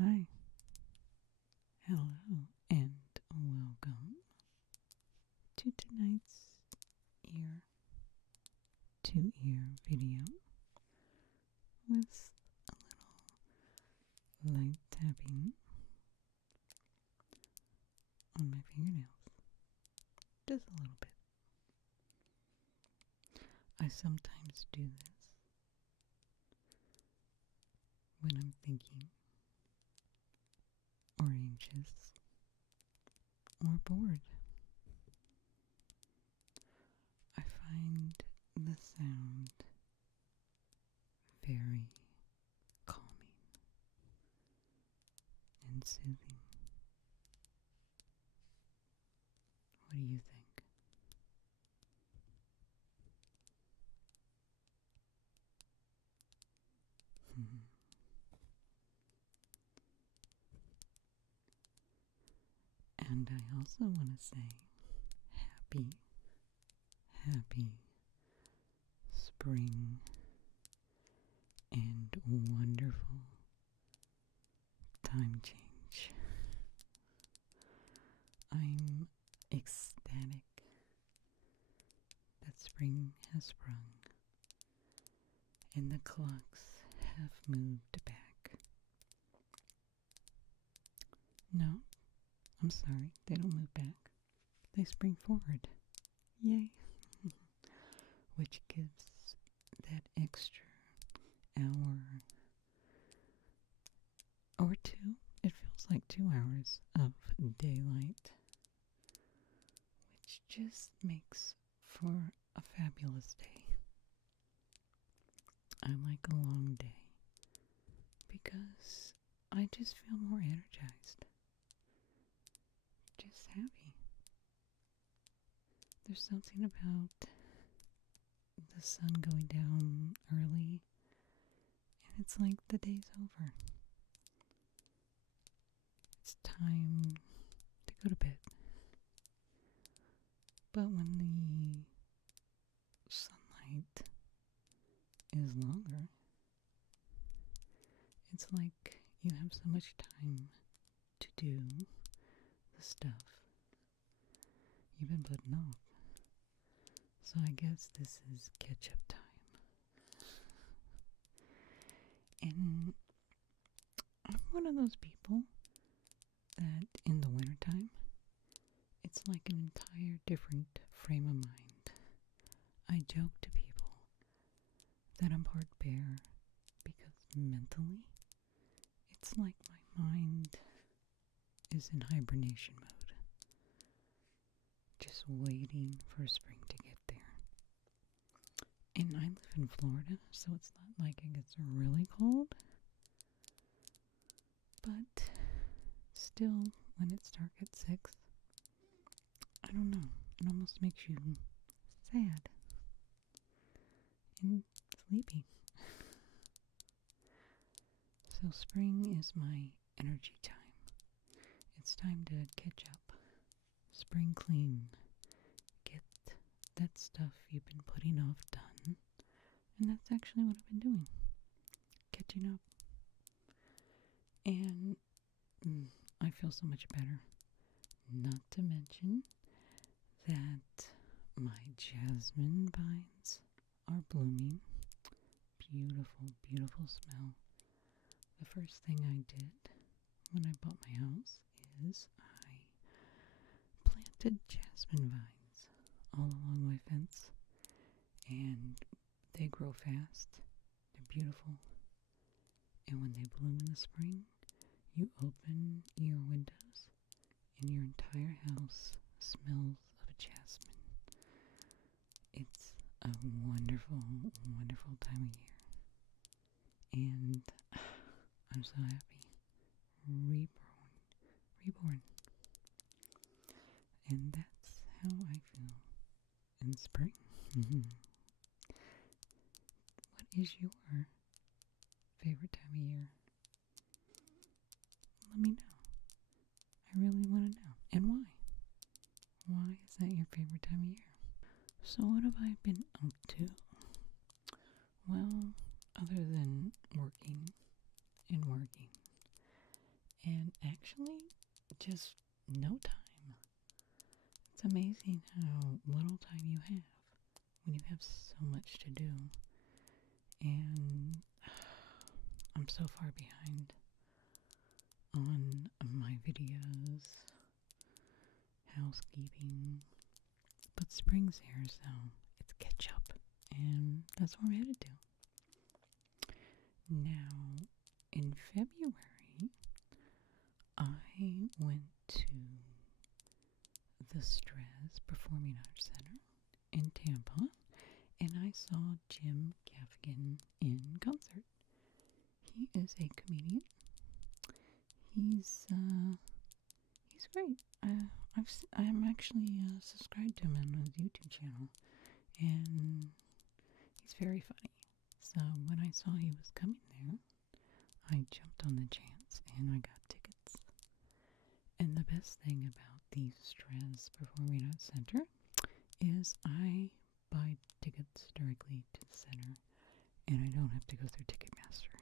Hi, hello, and welcome to tonight's ear to ear video with a little light tapping on my fingernails. Just a little bit. I sometimes do this when I'm thinking, or anxious, or bored. I find the sound very calming and soothing. What do you think? And I also want to say happy spring and wonderful time change. I'm ecstatic that spring has sprung and the clocks have moved back. No, I'm sorry, they don't move back. They spring forward. Yay! Which gives that extra hour or two. It feels like 2 hours of daylight, which just makes for a fabulous day. I like a long day because I just feel more energized. Just happy. There's something about the sun going down early, and it's like the day's over. It's time to go to bed. But when the sunlight is longer, it's like you have so much time to do the stuff you've been putting off. So I guess this is catch-up time. And I'm one of those people that in the wintertime, it's like an entire different frame of mind. I joke to people that I'm part bear because mentally, it's like my mind is in hibernation mode, just waiting for spring to get there. And I live in Florida, so it's not like it gets really cold, but still, when it's dark at 6, I don't know, it almost makes you sad and sleepy. So spring is my energy time. It's time to catch up, spring clean, get that stuff you've been putting off done. And that's actually what I've been doing, catching up. And I feel so much better. Not to mention that my jasmine vines are blooming. Beautiful, beautiful smell. The first thing I did when I bought my house is I planted jasmine vines all along my fence, and they grow fast. They're beautiful. And when they bloom in the spring, you open your windows and your entire house smells of jasmine. It's a wonderful, wonderful time of year. And I'm so happy. Reborn. And that's how I feel in spring. What is your favorite time of year? Let me know. I really want to know. And why? Why is that your favorite time of year? So what have I been up to? Well, other than working and working And actually, just no time. It's amazing how little time you have when you have so much to do. And I'm so far behind on my videos, housekeeping. But spring's here, so it's catch up. And that's where I'm headed to. Now, in February, I went to the Stress Performing Arts Center in Tampa, and I saw Jim Gaffigan in concert. He is a comedian. He's great. I'm actually subscribed to him on his YouTube channel, and he's very funny. So when I saw he was coming there, I jumped on the chance and I got tickets. And the best thing about the Stress Performing Arts Center is I buy tickets directly to the center, and I don't have to go through Ticketmaster.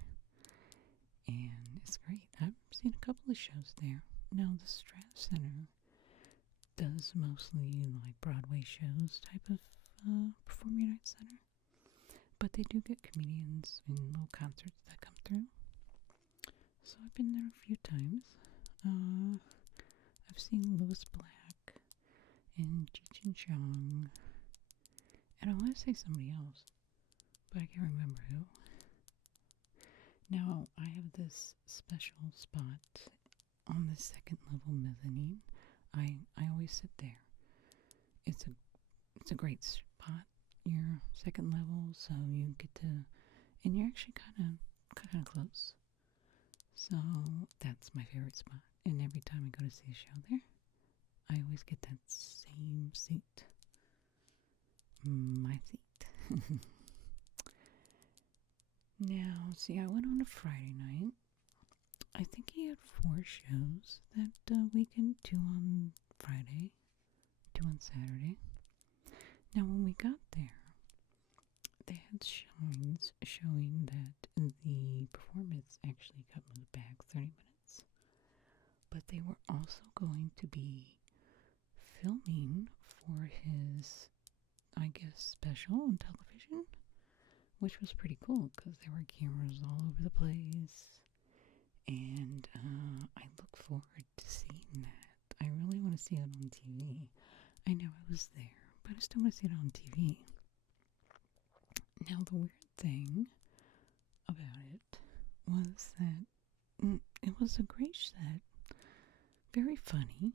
And it's great. I've seen a couple of shows there. Now, the Stress Center does mostly like Broadway shows type of performing arts center. But they do get comedians in little concerts that come through. So I've been there a few times. I've seen Louis Black and Cheech Chong. And I want to say somebody else, but I can't remember who. Now, I have this special spot on the second level mezzanine. I always sit there. It's a great spot. You're second level, so you get to, and you're actually kind of close. So that's my favorite spot. And every time I go to see a show there, I always get that same seat. My seat. Now, see, I went on a Friday night. I think he had 4 shows that weekend, 2 on Friday, 2 on Saturday. Now, when we got there, they had signs showing that the performance actually got moved back 30 minutes. But they were also going to be filming for his, I guess, special on television, which was pretty cool because there were cameras all over the place. And I look forward to seeing that. I really want to see it on TV. I know I was there, but I still want to see it on TV. Now, the weird thing about it was that it was a great set, very funny,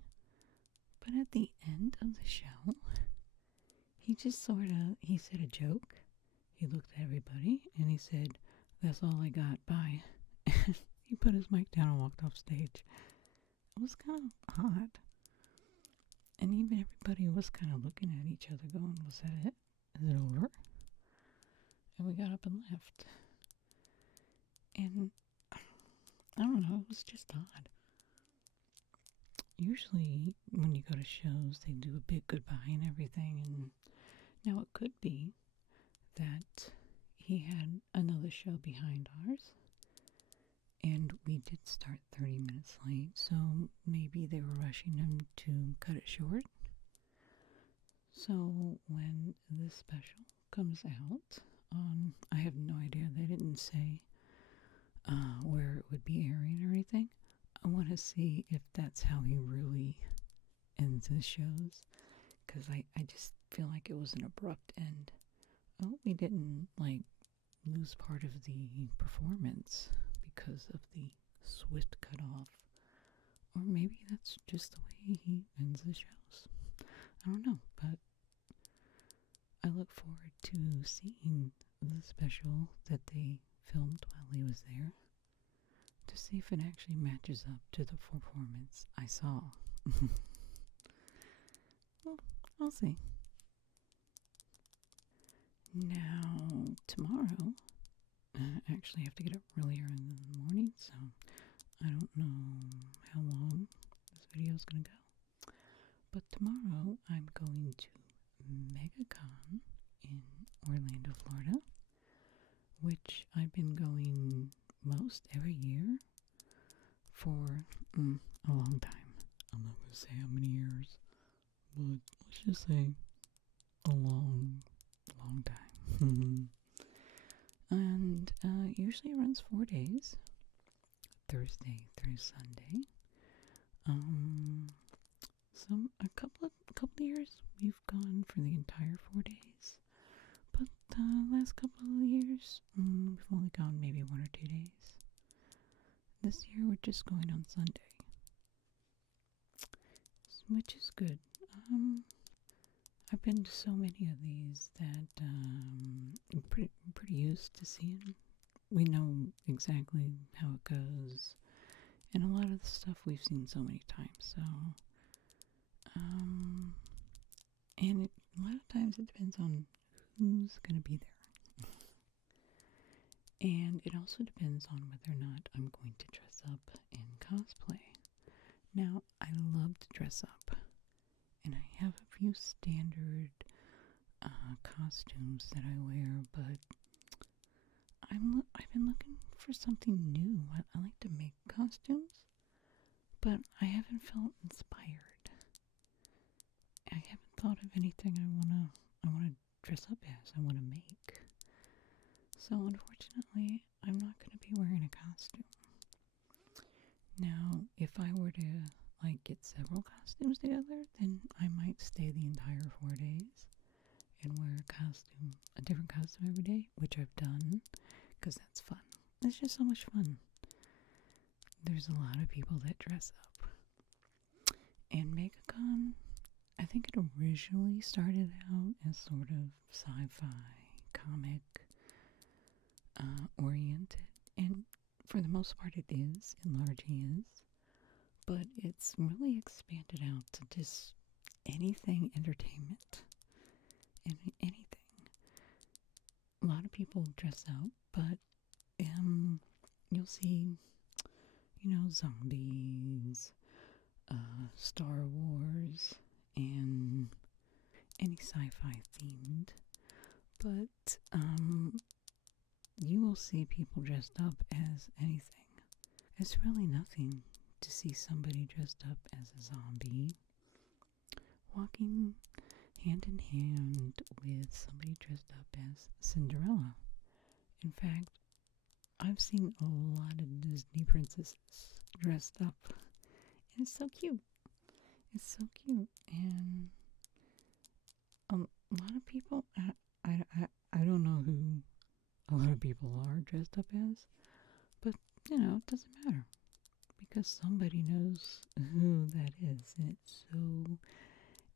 but at the end of the show, he just he said a joke. He looked at everybody and he said, "That's all I got, bye." He put his mic down and walked off stage. It was kind of odd. And even everybody was kind of looking at each other going, "Was that it? Is it over?" And we got up and left. And I don't know, it was just odd. Usually when you go to shows, they do a big goodbye and everything. And now it could be that he had another show behind ours. And we did start 30 minutes late, so maybe they were rushing him to cut it short. So when this special comes out, I have no idea. They didn't say where it would be airing or anything. I want to see if that's how he really ends his shows, because I just feel like it was an abrupt end. I hope we didn't lose part of the performance because of the swift cutoff. Or maybe that's just the way he ends the shows. I don't know, but I look forward to seeing the special that they filmed while he was there to see if it actually matches up to the performance I saw. Well, I'll see. Now, tomorrow, I actually have to get up earlier in the morning, so I don't know how long this video is going to go. But tomorrow, I'm going to MegaCon in Orlando, Florida, which I've been going most every year for a long time. I'm not going to say how many years, but let's just say a long, long time. And usually it runs 4 days, Thursday through Sunday. A couple of years we've gone for the entire 4 days, but last couple of years we've only gone maybe 1 or 2 days. This year we're just going on Sunday, which is good. I've been to so many of these that I'm pretty used to seeing. We know exactly how it goes, and a lot of the stuff we've seen so many times. So, and a lot of times it depends on who's going to be there, and it also depends on whether or not I'm going to dress up in cosplay. Now, I love to dress up, and I have a few standard costumes that I wear, but I've been looking for something new. I like to make costumes, but I haven't felt inspired. I haven't thought of anything I wanna dress up as. I wanna make. So unfortunately, I'm not gonna be wearing a costume. Now, if I were to get several costumes together, then I might stay the entire 4 days and wear a different costume every day, which I've done, because that's fun. It's just so much fun. There's a lot of people that dress up. And MegaCon, I think it originally started out as sort of sci-fi, comic oriented, and for the most part it largely is, but it's really expanded out to just anything entertainment. Anything. A lot of people dress up, but you'll see, zombies, Star Wars, and any sci-fi themed. But you will see people dressed up as anything. It's really nothing to see somebody dressed up as a zombie walking hand in hand with somebody dressed up as Cinderella. In fact, I've seen a lot of Disney princesses dressed up, and it's so cute. It's so cute, and a lot of people, I don't know who a lot of people are dressed up as, but it doesn't matter, because somebody knows who that is, and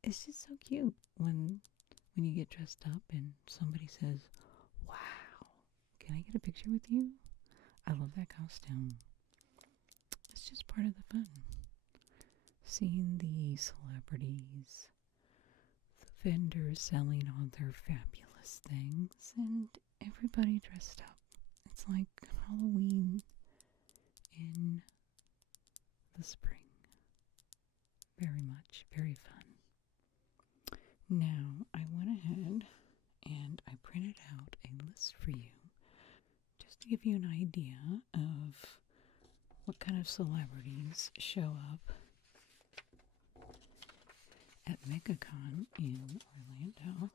it's just so cute when you get dressed up and somebody says, "Wow, can I get a picture with you? I love that costume." It's just part of the fun. Seeing the celebrities, the vendors selling all their fabulous things, and everybody dressed up. It's like Halloween in the spring. Very much, very fun. Now, I went ahead and I printed out a list for you, just to give you an idea of what kind of celebrities show up at MegaCon in Orlando.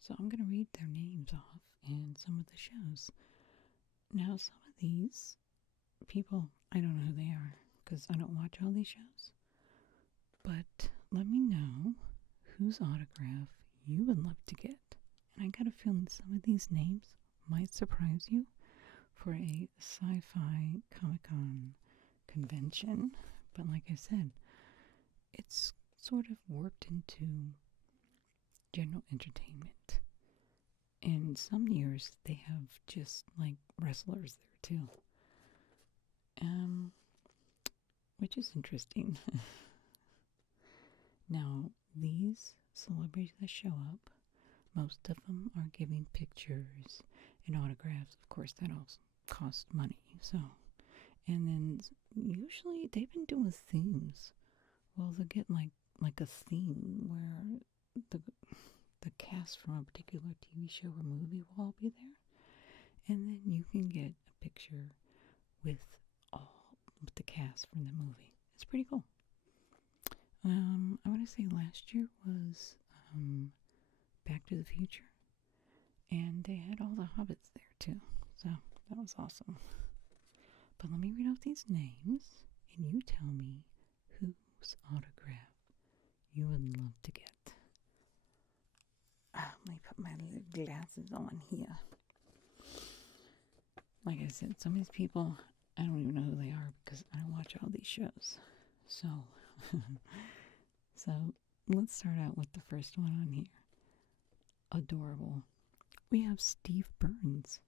So I'm going to read their names off and some of the shows. Now, some of these people, I don't know who they are, because I don't watch all these shows. But let me know whose autograph you would love to get. And I got a feeling some of these names might surprise you for a sci-fi Comic-Con convention. But like I said, it's sort of warped into general entertainment. And some years they have just wrestlers there too. Which is interesting. Now, these celebrities that show up, most of them are giving pictures and autographs. Of course, that also costs money. So, and then usually they've been doing themes. Well, they'll get like a theme where the cast from a particular TV show or movie will all be there, and then you can get a picture with all with the cast from the movie. It's pretty cool. I want to say last year was Back to the Future, and they had all the hobbits there too. So that was awesome. But let me read off these names, and you tell me whose autograph you would love to get. Let me put my little glasses on here. Like I said, some of these people, I don't even know who they are because I don't watch all these shows. So, so let's start out with the first one on here. Adorable. We have Steve Burns.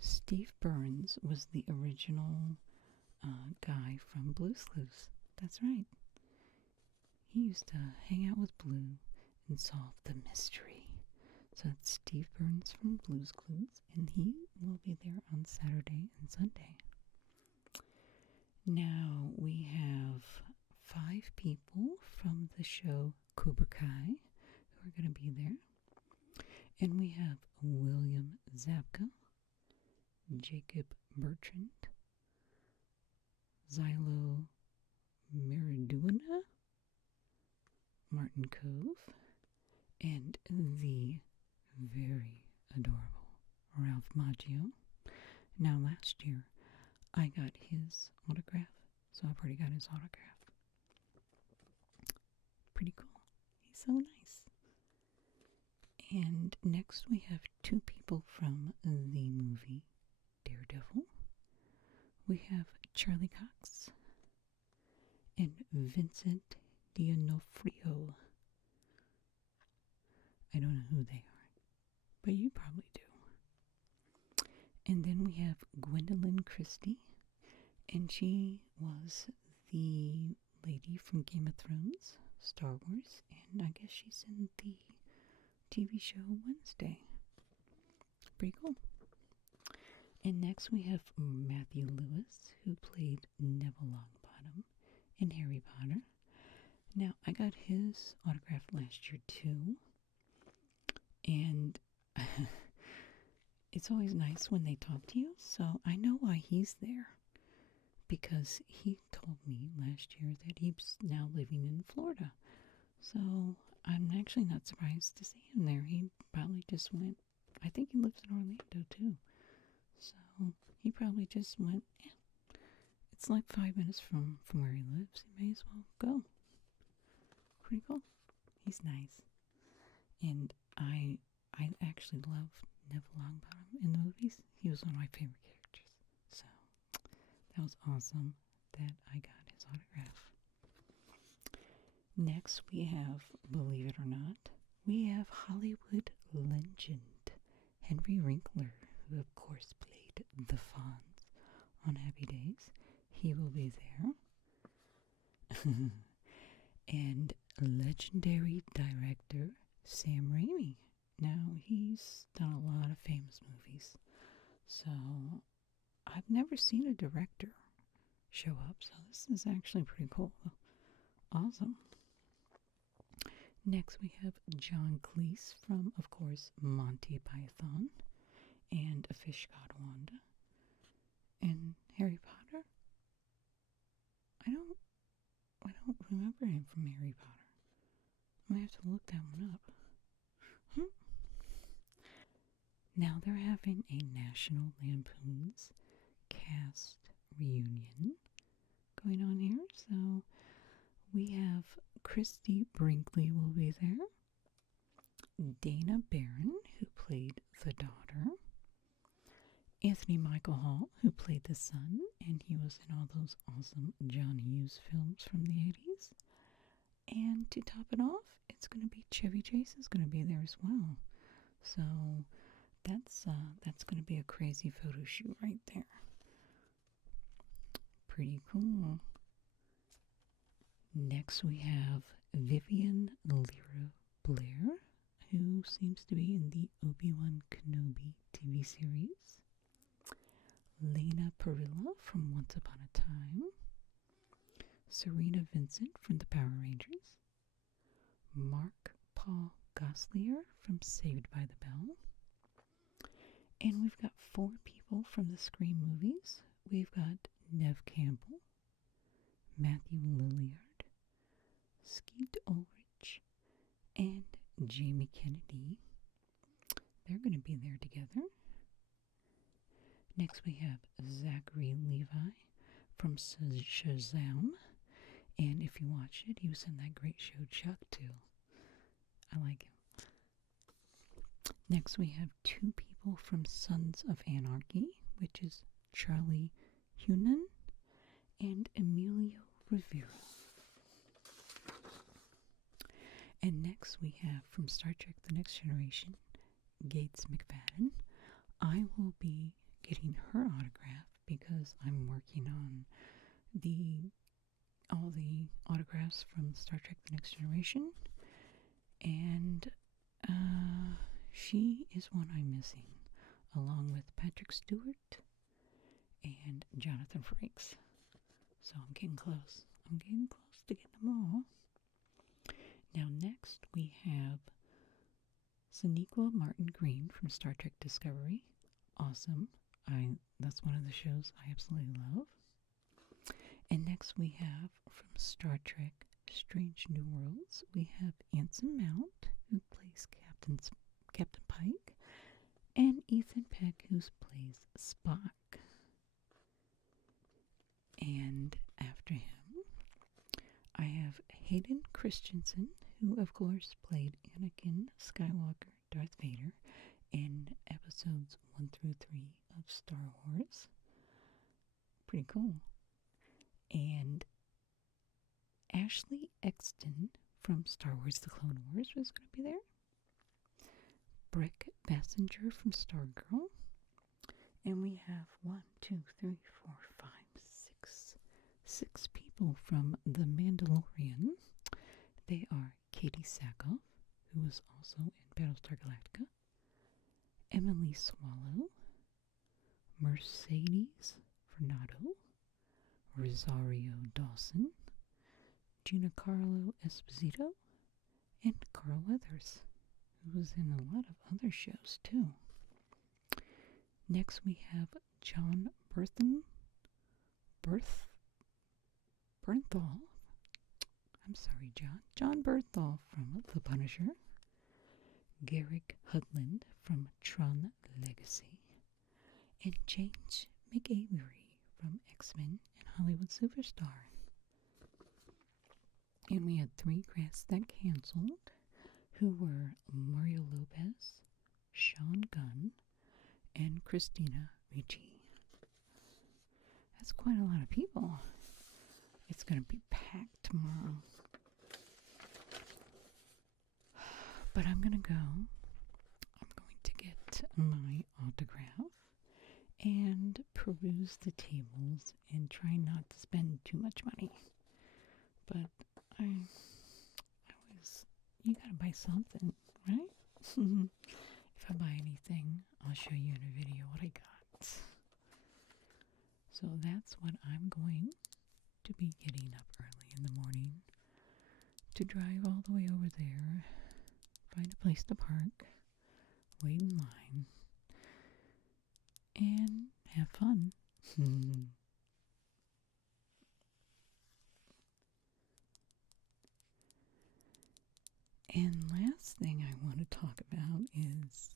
Steve Burns was the original guy from Blue's Clues. That's right. He used to hang out with Blue and solve the mystery. So it's Steve Burns from Blue's Clues, and he will be there on Saturday and Sunday. Now we have 5 people from the show Cobra Kai who are going to be there. And we have William Zabka, Jacob Bertrand, Xylo Meriduana, Martin Cove, and the very adorable Ralph Macchio. Now last year I got his autograph, so I've already got his autograph. Pretty cool. He's so nice. And next we have 2 people from the movie Daredevil. We have Charlie Cox and Vincent D'Onofrio. I don't know who they are, but you probably do. And then we have Gwendolyn Christie, and she was the lady from Game of Thrones, Star Wars, and I guess she's in the TV show Wednesday. Pretty cool. And next we have Matthew Lewis, who played Neville Longbottom in Harry Potter. Now, I got his autograph last year too, and it's always nice when they talk to you, so I know why he's there, because he told me last year that he's now living in Florida. So I'm actually not surprised to see him there. He probably just went, I think he lives in Orlando too. So he probably just went, yeah, it's like 5 minutes from where he lives. He may as well go. Pretty cool. He's nice. And I actually love Neville Longbottom in the movies. He was one of my favorite characters. So that was awesome that I got his autograph. Next we have, believe it or not, we have Hollywood legend Henry Winkler, who of course played the Fonz on Happy Days. He will be there. And legendary director Sam Raimi. Now, he's done a lot of famous movies, so I've never seen a director show up, so this is actually pretty cool. Awesome. Next we have John Cleese from, of course, Monty Python and A Fish Called Wanda. And Harry Potter? I don't remember him from Harry Potter. I might have to look that one up. Now they're having a National Lampoon's cast reunion going on here. So we have Christy Brinkley will be there. Dana Barron, who played the daughter. Anthony Michael Hall, who played the son, and he was in all those awesome John Hughes films from the 80s. And to top it off, it's going to be Chevy Chase is going to be there as well. So that's going to be a crazy photo shoot right there. Pretty cool. Next we have Vivian Lyra Blair, who seems to be in the Obi-Wan Kenobi TV series. Lena Parrilla from Once Upon a Time. Serena Vincent from the Power Rangers. Mark Paul Gosselaar from Saved by the Bell. And we've got 4 people from the Scream movies. We've got Nev Campbell, Matthew Lilliard, Skeet Ulrich, and Jamie Kennedy. They're going to be there together. Next we have Zachary Levi from Shazam. And if you watched it, he was in that great show Chuck too. I like him. Next we have two people from Sons of Anarchy, which is Charlie Hunnam and Emilio Rivera. And next we have from Star Trek The Next Generation, Gates McFadden. I will be getting her autograph because I'm working on all the autographs from Star Trek The Next Generation. And she is one I'm missing, along with Patrick Stewart and Jonathan Frakes. So I'm getting close. I'm getting close to getting them all. Now next we have Sonequa Martin Green from Star Trek Discovery. Awesome. That's one of the shows I absolutely love. And next we have from Star Trek Strange New Worlds, we have Anson Mount, who plays Captain Pike, and Ethan Peck, who plays Spock. And after him, I have Hayden Christensen, who of course played Anakin Skywalker, Darth Vader, in episodes 1 through 3 of Star Wars. Pretty cool. And Ashley Exton from Star Wars The Clone Wars was going to be there. Breck Bassinger from Stargirl. And we have 6 people from The Mandalorian. They are Katie Sackhoff, who was also in Battlestar Galactica, Emily Swallow, Mercedes Fernando, Rosario Dawson, Giancarlo Esposito, and Carl Weathers, who was in a lot of other shows too. Next we have John Bernthal. I'm sorry, John Bernthal from The Punisher, Garrick Hudland from Tron Legacy, and James McAvery from X-Men and Hollywood Superstar. And we had 3 grants that canceled, who were Mario Lopez, Sean Gunn, and Christina Ricci. That's quite a lot of people. It's going to be packed tomorrow. But I'm going to go. I'm going to get my autograph and peruse the tables and try not to spend too much money. But you gotta buy something, right? If I buy anything, I'll show you in a video what I got. So that's what I'm going to be getting up early in the morning to drive all the way over there, find a place to park, wait in line, and have fun. And last thing I want to talk about is,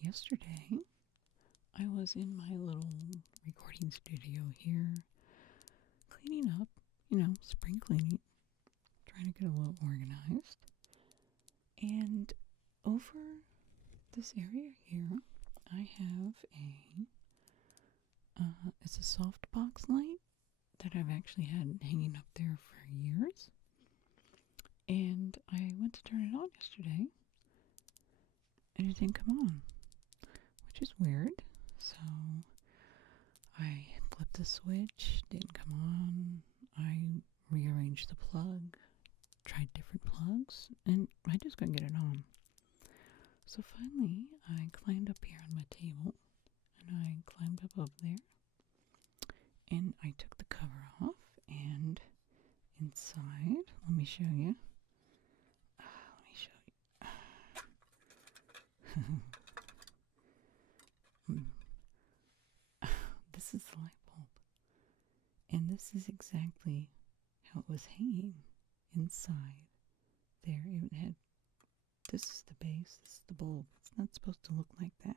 yesterday I was in my little recording studio here, cleaning up, spring cleaning, trying to get a little organized. And over this area here, I have it's a softbox light that I've actually had hanging up there for years. And I went to turn it on yesterday, and it didn't come on, which is weird. So I flipped the switch, didn't come on. I rearranged the plug, tried different plugs, and I just couldn't get it on. So finally, I climbed up here on my table, and I climbed up over there, and I took the cover off, and inside, let me show you. This is the light this is exactly how it was hanging inside there. It had, this is the base, this is the bulb. It's not supposed to look like that.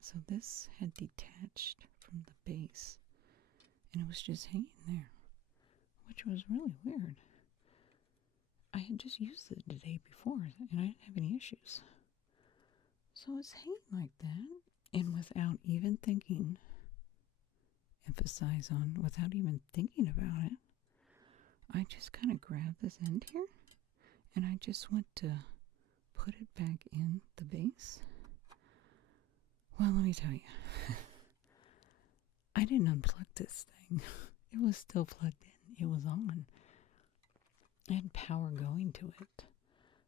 So this had detached from the base, and it was just hanging there, which was really weird. I had just used it the day before, and I didn't have any issues. So it's hanging like that, and without even thinking, emphasize on, without even thinking about it, I just kind of grabbed this end here, and I just went to put it back in the base. Well, let me tell you, I didn't unplug this thing. It was still plugged in. It was on. I had power going to it.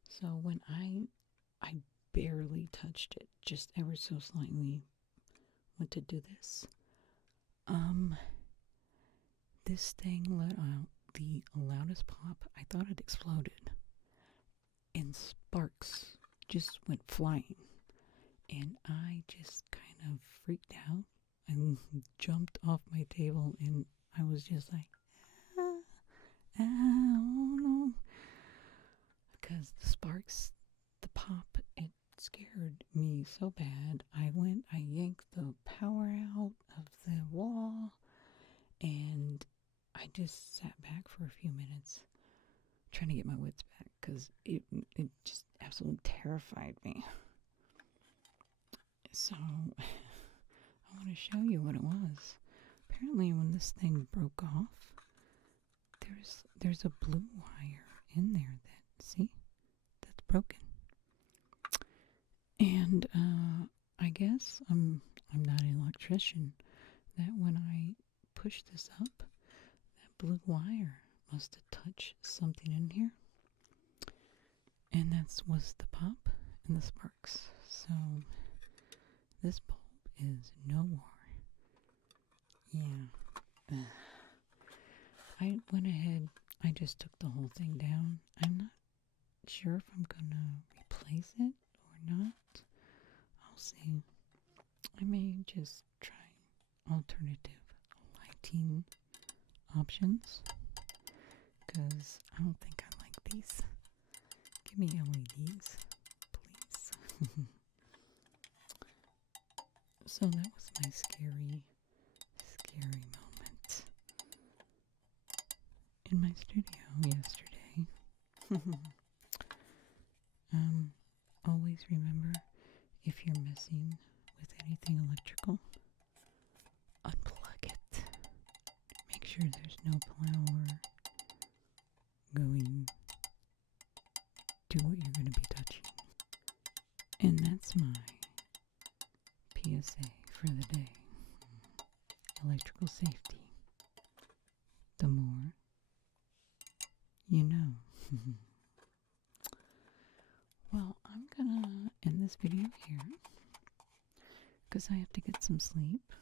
So when I barely touched it, just ever so slightly went to do this, this thing let out the loudest pop. I thought it exploded, and sparks just went flying, and I just kind of freaked out and jumped off my table, and I was just like, oh no, because the sparks, the pop, it scared me so bad. I yanked the power out of the wall, and I just sat back for a few minutes trying to get my wits back, because it just absolutely terrified me. So I want to show you what it was. Apparently when this thing broke off, there's a blue wire in there that's broken. And I guess I'm not an electrician, that when I pushed this up, that blue wire must have touched something in here, and that was the pop and the sparks. So this bulb is no more. Yeah. I went ahead, I just took the whole thing down. I'm not sure if I'm gonna replace it or not. I'll see. I may just try alternative lighting options, because I don't think I like these. Give me LEDs, please. So that was my scary moment in my studio yesterday. Always remember, if you're messing with anything electrical, unplug it. Make sure there's no power going to what you're going to be touching. And that's my PSA for the day. Electrical safety. The more you know. Well, I'm gonna end this video here, because I have to get some sleep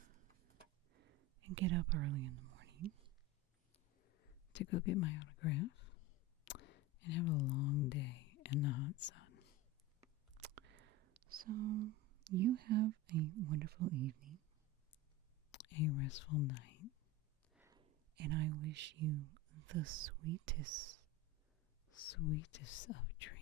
and get up early in the morning to go get my autograph and have a long day in the hot sun. So you have a wonderful evening, a restful night, and I wish you the sweetest of dreams.